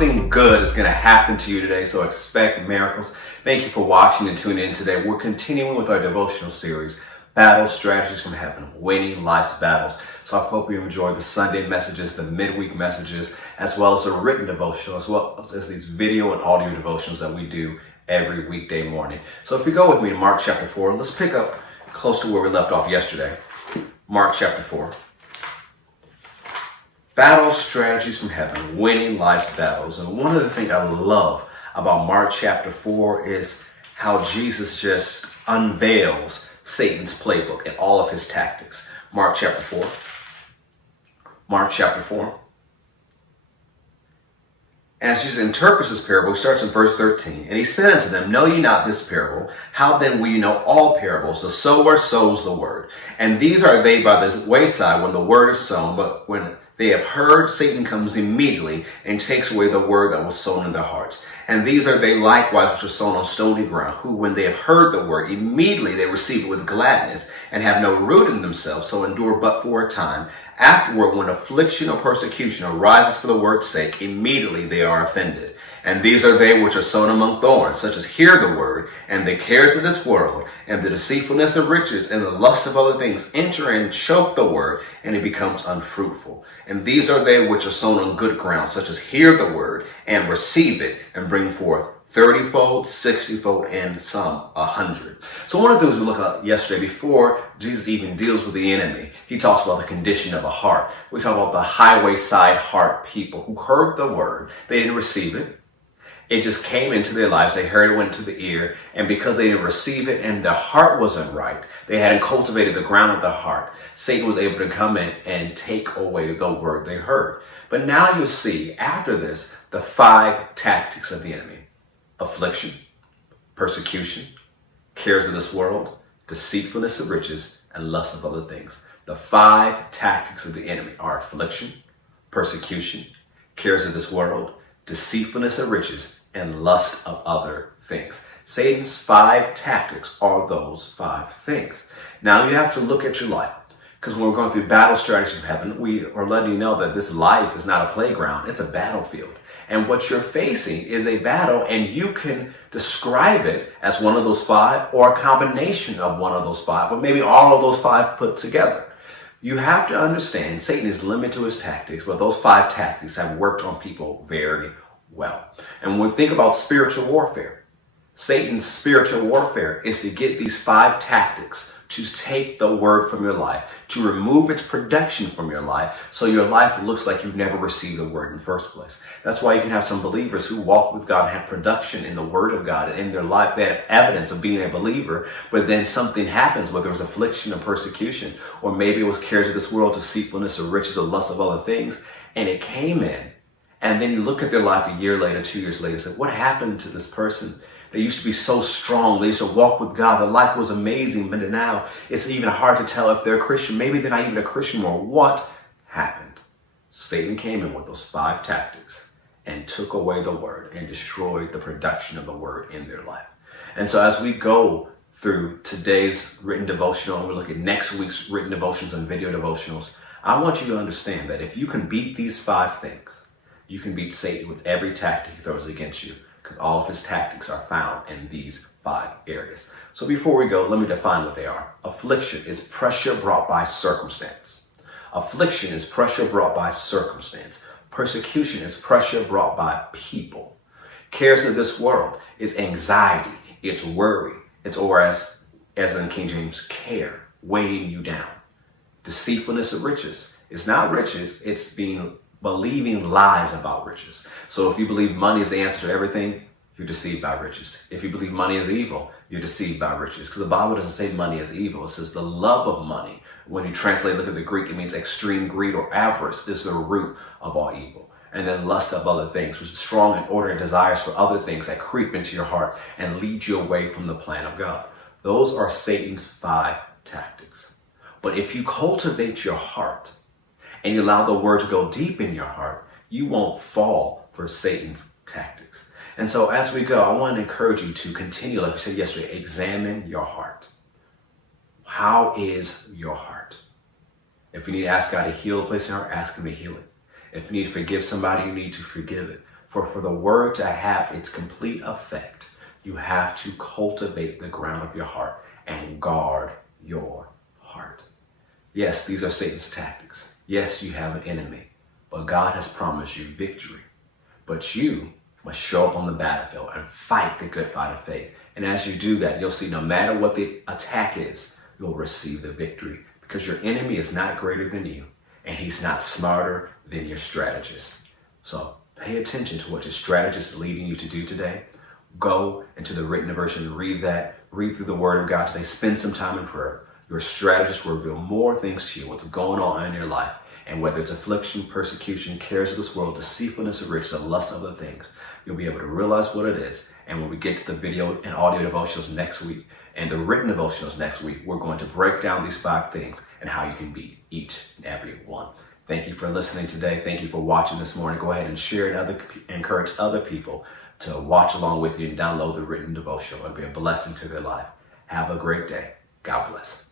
Something good is going to happen to you today, so expect miracles. Thank you for watching and tuning in today. We're continuing with our devotional series, Battle Strategies from Heaven, Winning Life's Battles. So I hope you enjoy the Sunday messages, the midweek messages, as well as the written devotional, as well as these video and audio devotionals that we do every weekday morning. So if you go with me to Mark chapter 4, let's pick up close to where we left off yesterday. Mark chapter 4. Battle Strategies from Heaven, Winning Life's Battles. And one of the things I love about Mark chapter 4 is how Jesus just unveils Satan's playbook and all of his tactics. Mark chapter 4. Mark chapter 4. As Jesus interprets this parable, he starts in verse 13. And he said unto them, Know ye not this parable? How then will you know all parables? The sower sows the word. And these are they by the wayside when the word is sown, but when they have heard, Satan comes immediately and takes away the word that was sown in their hearts. And these are they likewise which are sown on stony ground, who when they have heard the word, immediately they receive it with gladness, and have no root in themselves, so endure but for a time. Afterward, when affliction or persecution arises for the word's sake, immediately they are offended. And these are they which are sown among thorns, such as hear the word, and the cares of this world, and the deceitfulness of riches, and the lust of other things enter and choke the word, and it becomes unfruitful. And these are they which are sown on good ground, such as hear the word, and receive it, and bring forth 30-fold, 60-fold, and some 100. So one of the things we looked at yesterday, before Jesus even deals with the enemy, he talks about the condition of a heart. We talk about the highway side heart people who heard the word. They didn't receive it. It just came into their lives. They heard it, went to the ear, and because they didn't receive it and their heart wasn't right, they hadn't cultivated the ground of the heart, Satan was able to come in and take away the word they heard. But now you see, after this, the 5 tactics of the enemy. Affliction, persecution, cares of this world, deceitfulness of riches, and lust of other things. The 5 tactics of the enemy are affliction, persecution, cares of this world, deceitfulness of riches, and lust of other things. Satan's 5 tactics are those 5 things. Now you have to look at your life, because when we're going through battle strategies of heaven, we are letting you know that this life is not a playground, it's a battlefield. And what you're facing is a battle, and you can describe it as one of those 5 or a combination of one of those 5, or maybe all of those 5 put together. You have to understand Satan is limited to his tactics, but those 5 tactics have worked on people very well. And when we think about spiritual warfare, Satan's spiritual warfare is to get these 5 tactics to take the word from your life, to remove its production from your life, so your life looks like you've never received the word in the first place. That's why you can have some believers who walk with God and have production in the word of God and in their life. They have evidence of being a believer, but then something happens, whether it was affliction or persecution, or maybe it was cares of this world, deceitfulness or riches or lust of other things, and it came in. And then you look at their life a year later, 2 years later, and say, what happened to this person? They used to be so strong. They used to walk with God. Their life was amazing. But now it's even hard to tell if they're a Christian. Maybe they're not even a Christian more. What happened? Satan came in with those 5 tactics and took away the word and destroyed the production of the word in their life. And so as we go through today's written devotional, and we look at next week's written devotionals and video devotionals, I want you to understand that if you can beat these 5 things, you can beat Satan with every tactic he throws against you, because all of his tactics are found in these 5 areas. So before we go, let me define what they are. Affliction is pressure brought by circumstance. Affliction is pressure brought by circumstance. Persecution is pressure brought by people. Cares of this world is anxiety, it's worry, it's or as in King James, care, weighing you down. Deceitfulness of riches is not riches, it's believing lies about riches. So if you believe money is the answer to everything, you're deceived by riches. If you believe money is evil, you're deceived by riches. Because the Bible doesn't say money is evil. It says the love of money. When you translate, look at the Greek, it means extreme greed or avarice is the root of all evil. And then lust of other things, which is strong and inordinate desires for other things that creep into your heart and lead you away from the plan of God. Those are Satan's 5 tactics. But if you cultivate your heart and you allow the word to go deep in your heart, you won't fall for Satan's tactics. And so as we go, I want to encourage you to continue, like we said yesterday, examine your heart. How is your heart? If you need to ask God to heal a place in your heart, ask him to heal it. If you need to forgive somebody, you need to forgive it. For the word to have its complete effect, you have to cultivate the ground of your heart and guard your heart. Yes, these are Satan's tactics. Yes, you have an enemy, but God has promised you victory. But you must show up on the battlefield and fight the good fight of faith. And as you do that, you'll see no matter what the attack is, you'll receive the victory, because your enemy is not greater than you, and he's not smarter than your strategist. So pay attention to what your strategist is leading you to do today. Go into the written version, read that, read through the word of God today, spend some time in prayer. Your strategist will reveal more things to you, what's going on in your life. And whether it's affliction, persecution, cares of this world, deceitfulness of riches, and lust of other things, you'll be able to realize what it is. And when we get to the video and audio devotionals next week and the written devotionals next week, we're going to break down these 5 things and how you can beat each and every one. Thank you for listening today. Thank you for watching this morning. Go ahead and share and encourage other people to watch along with you and download the written devotional. It'll be a blessing to their life. Have a great day. God bless.